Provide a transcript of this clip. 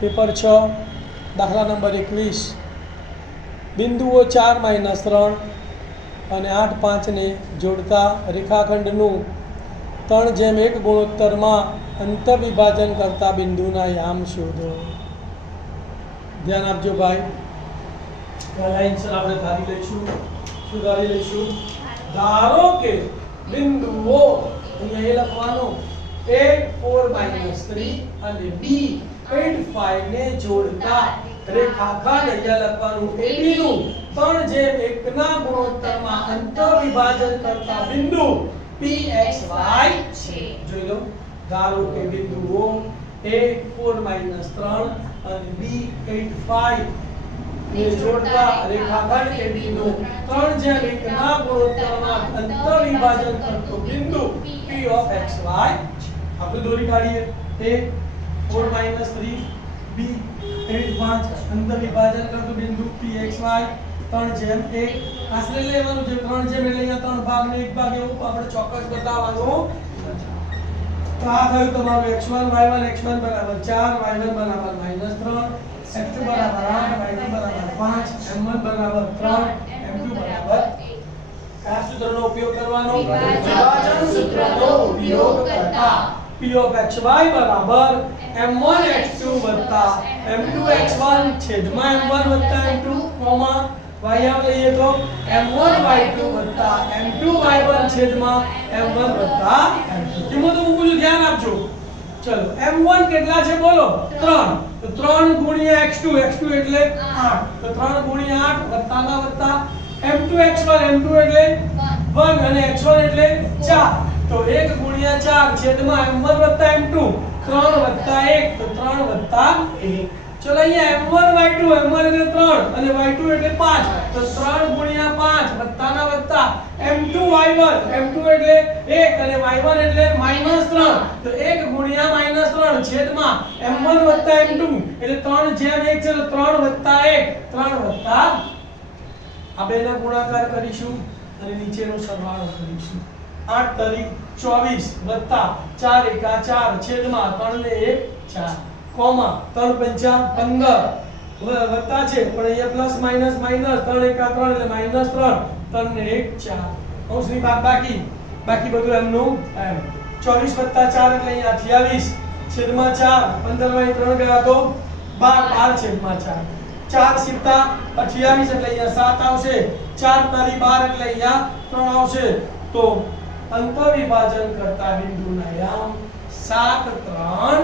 Paper 6 દાખલા number 21 બિંદુઓ 4 - 3 અને 8 5 ને જોડતા રેખાખંડનું 3:1 ગુણોત્તરમાં અંતર્વિભાજન કરતા બિંદુના યામ શોધો। ધ્યાન આપજો ભાઈ, લાઈન આપણે ધારી લઈશું। શું ધારી લઈશું? ધારો કે બિંદુઓ અહીંયા એ લખવાનું 8 4 - 3 અને B 8 5 ને જોડતા રેખાખંડ અહીંયા લખવાનું AB નું 3:1 ના ગુણોત્તરમાં અંતર્વિભાજન કરતા બિંદુ PXY છે। જોઈ લો, ધારો કે બિંદુઓ 8 4 - 3 અને B 8 5 ને જોડતા રેખાખંડ AB નું 3:1 ના ગુણોત્તરમાં અંતર્વિભાજન કરતો બિંદુ PXY છે। આપણે દોરી કાઢીએ। 8 4 - 3 B 8 5 અંતર્વિભાજન કરતો બિંદુ PXY 3:1 આશરે લેવાનું છે। 3 એટલે અહીંયા 3 ભાગ ને 1 ભાગ એવું આપણે ચોક્કસ બતાવવાનું। તો આ થયું તમારું x1 y1 x1 બરાબર 4 y1 બરાબર -3 x2 બરાબર 8 y2 બરાબર 5 m1 બરાબર 3 m2 બરાબર 1। આ સૂત્રનો ઉપયોગ કરવાનો। વિભાજન સૂત્રનો ઉપયોગ કરતા Pxy બરાબર m1x2 m2x1 છેદમાં m1 m2 કોમા y આમ લઈએ તો m1y2 m2y1 છેદમાં m1 m2। કિંમતો મૂકું છું, ધ્યાન આપજો। ચલો m1 કેટલા છે બોલો? 3। તો 3 ગુણ્યા x2 એટલે 8 તો 3 ગુણ્યા 8 વત્તાના વત્તા m2x1 m2 એટલે 1 અને x1 એટલે 4 તો 1 ગુણ્યા 4 છેદમાં m1 m2 3 1 તો 3 1। ચલો અહીંયા m1y2 m1 એટલે 3 અને y2 એટલે 5 તો 3 ગુણ્યા 5 વત્તાના વત્તા m2y1 m2 એટલે 1 અને y1 એટલે -3 તો 1 ગુણ્યા -3 છેદમાં m1 m2 એટલે 3:1 છે તો 3 1 3 આ બેના ગુણાકાર કરીશું અને નીચેનો સરવાળો કરીશું। 8 તારીખ 24 વત્તા 4 1 4 છેદમાં 3 ને 1 4 કોમા 3 5 15 વત્તા છે પણ અહીંયા પ્લસ માઈનસ 3 1 3 એટલે -3 3 ને 1 4 કૌંસની બાકી બધું એમનું એમ 24 વત્તા 4 એટલે અહીંયા 28 છેદમાં 4 15 માં 3 ગયા તો 12 છેદમાં 4 4 સિત્તા 28 એટલે અહીંયા 7 આવશે 4 તારી 12 એટલે અહીંયા 3 આવશે તો અંતર્વિભાજન કરતા બિંદુના યામ 7 3